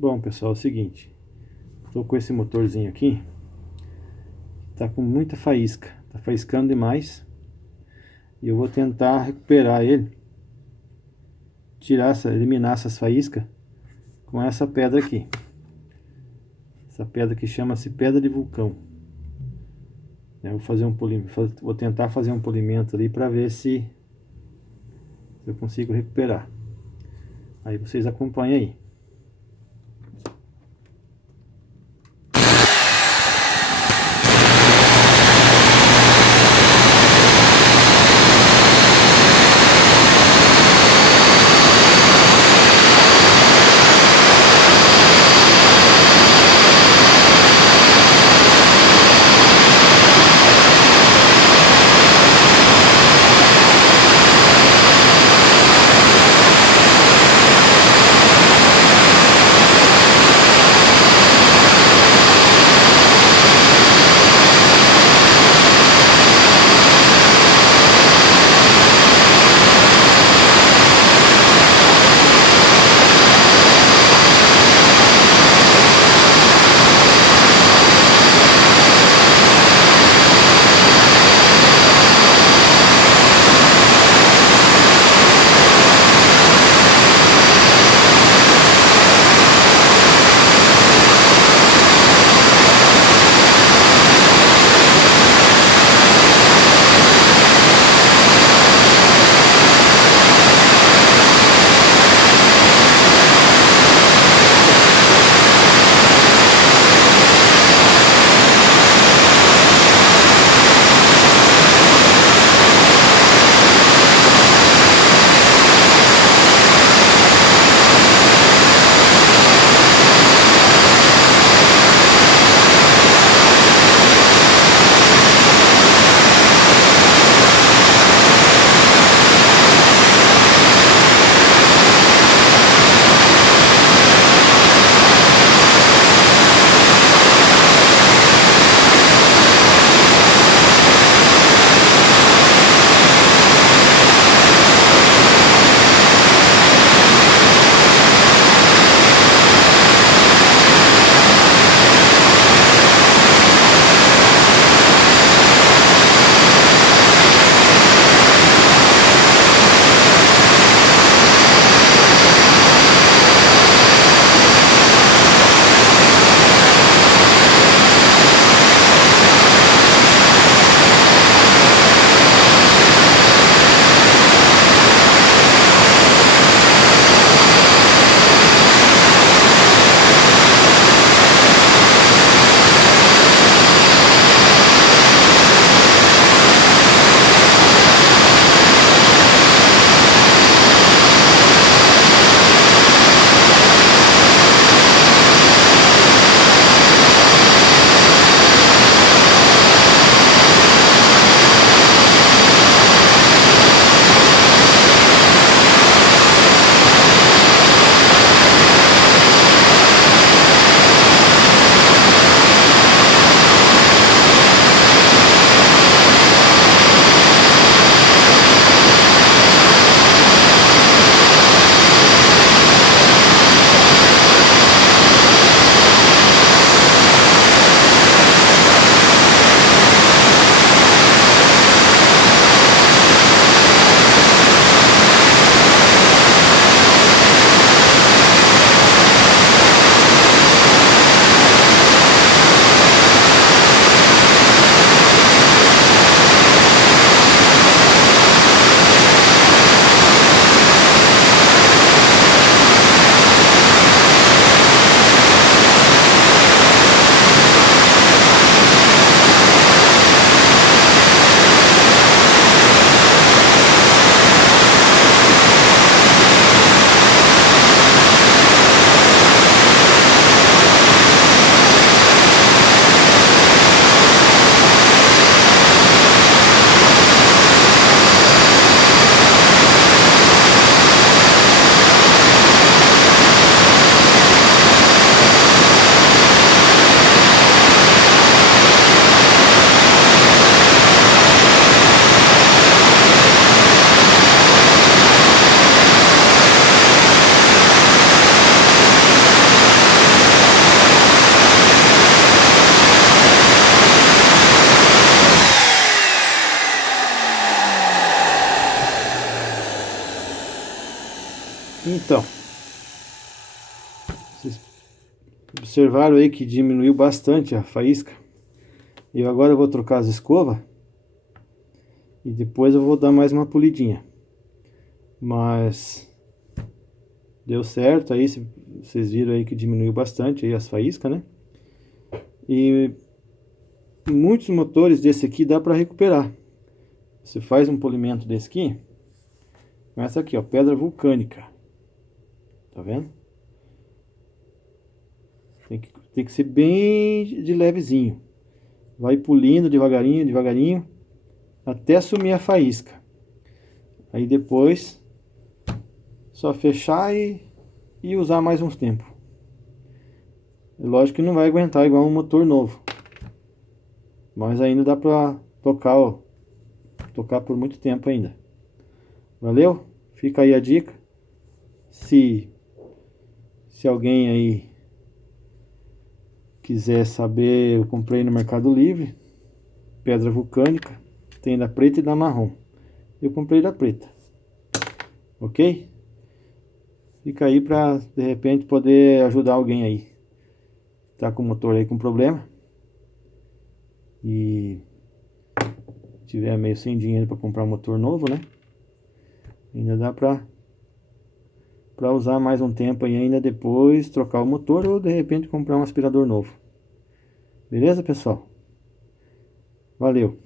Bom, pessoal, é o seguinte. Estou com esse motorzinho aqui. Tá com muita faísca. Tá faiscando demais. E eu vou tentar recuperar ele. Eliminar essas faíscas com essa pedra aqui. Essa pedra que chama-se pedra de vulcão. Eu vou fazer vou tentar fazer um polimento ali para ver se eu consigo recuperar. Aí vocês acompanham aí. Então, vocês observaram aí que diminuiu bastante a faísca. E agora eu vou trocar as escovas e depois eu vou dar mais uma polidinha. Mas deu certo aí, vocês viram aí que diminuiu bastante aí as faíscas, né? E muitos motores desse aqui dá para recuperar. Você faz um polimento desse aqui, com essa aqui, ó, pedra vulcânica. Tá vendo? Tem que ser bem de levezinho. Vai polindo devagarinho, devagarinho, até sumir a faísca. Aí depois, só fechar e usar mais uns tempos. É lógico que não vai aguentar igual um motor novo. Mas ainda dá pra tocar, ó, tocar por muito tempo ainda. Valeu? Fica aí a dica. Se alguém aí quiser saber, eu comprei no Mercado Livre, pedra vulcânica, tem da preta e da marrom. Eu comprei da preta, ok? Fica aí para de repente poder ajudar alguém aí, tá com o motor aí com problema e tiver meio sem dinheiro para comprar um motor novo, né? Ainda dá para usar mais um tempo aí, ainda depois trocar o motor ou de repente comprar um aspirador novo. Beleza, pessoal? Valeu!